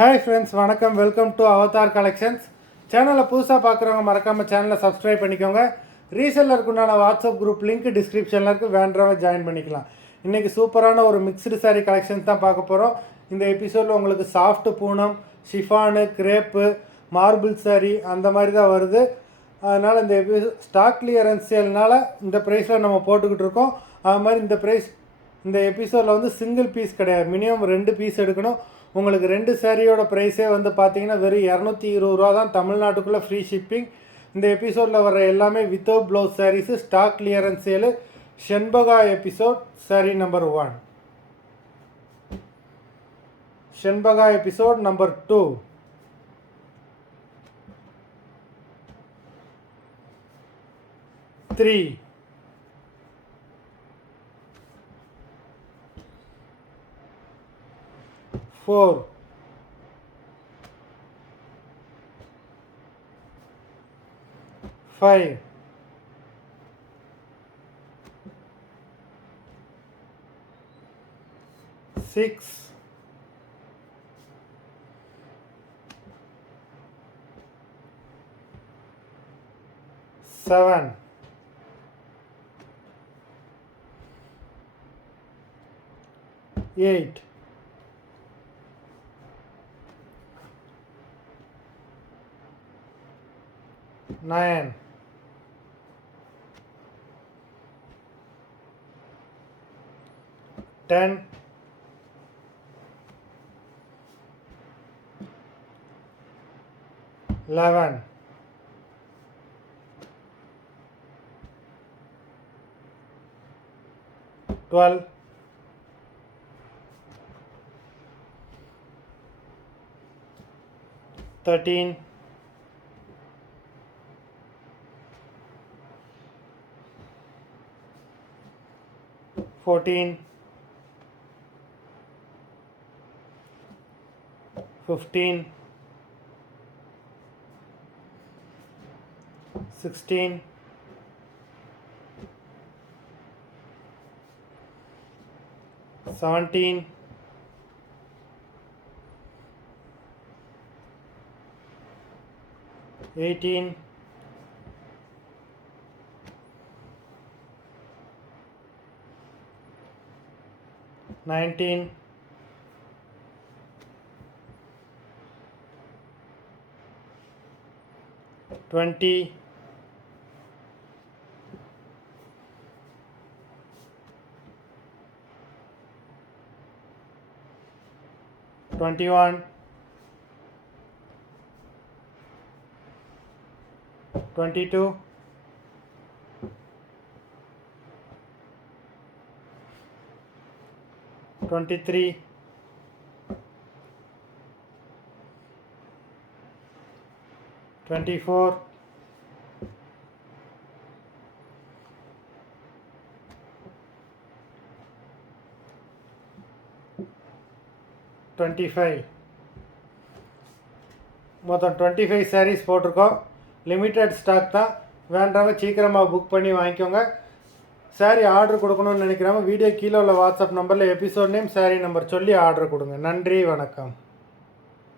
Hi friends, வணக்கம். Welcome to Avatar collections. சேனலை புதுசாக பார்க்குறவங்க மறக்காமல் சேனலை சப்ஸ்கிரைப் பண்ணிக்கோங்க. ரீசெல்லருக்கு உண்டான வாட்ஸ்அப் குரூப் லிங்க் டிஸ்கிரிப்ஷனில் இருக்குது, வேண்டவங்க ஜாயின் பண்ணிக்கலாம். இன்றைக்கி சூப்பரான ஒரு மிக்ஸ்டு சாரீ கலெக்ஷன்ஸ் தான் பார்க்க போகிறோம். இந்த எபிசோடில் உங்களுக்கு சாஃப்ட் Poonam, chiffon, crepe, marble sari அந்த மாதிரி தான் வருது. அதனால் இந்த ஸ்டாக் கிளியரன்ஸ் சேல்னால் இந்த ப்ரைஸில் நம்ம போட்டுக்கிட்டு இருக்கோம். அது மாதிரி இந்த எபிசோடில் வந்து சிங்கிள் பீஸ் கிடையாது, மினிமம் 2 பீஸ் எடுக்கணும். உங்களுக்கு 2 சாரியோட ப்ரைஸே வந்து பார்த்தீங்கன்னா வெறும் 220 ரூபா தான், தமிழ்நாட்டுக்குள்ளே ஃப்ரீ ஷிப்பிங். இந்த எபிசோடில் வர எல்லாமே without blouse saris, stock clearance sale. Shenbaga episode sari number 1, Shenbaga episode number 2, three, 4, 5, 6, 7, 8, 9, 10, 11, 12, 13, 14, 15, 16, 17, 18, 19, 20, 21, 22, 23, 24, 25. மொத்தம் 25 சாரீஸ் போட்டிருக்கோம். லிமிட்டட் ஸ்டாக் தான், வேண்டவங்க சீக்கிரமாக புக் பண்ணி வாங்கிக்கோங்க. சாரீ ஆர்டர் கொடுக்கணும்னு நினைக்கிறவங்க வீடியோ கீழே உள்ள வாட்ஸ்அப் நம்பரில் எபிசோட் நேம், சாரீ நம்பர் சொல்லி ஆர்டர் கொடுங்க. நன்றி, வணக்கம்.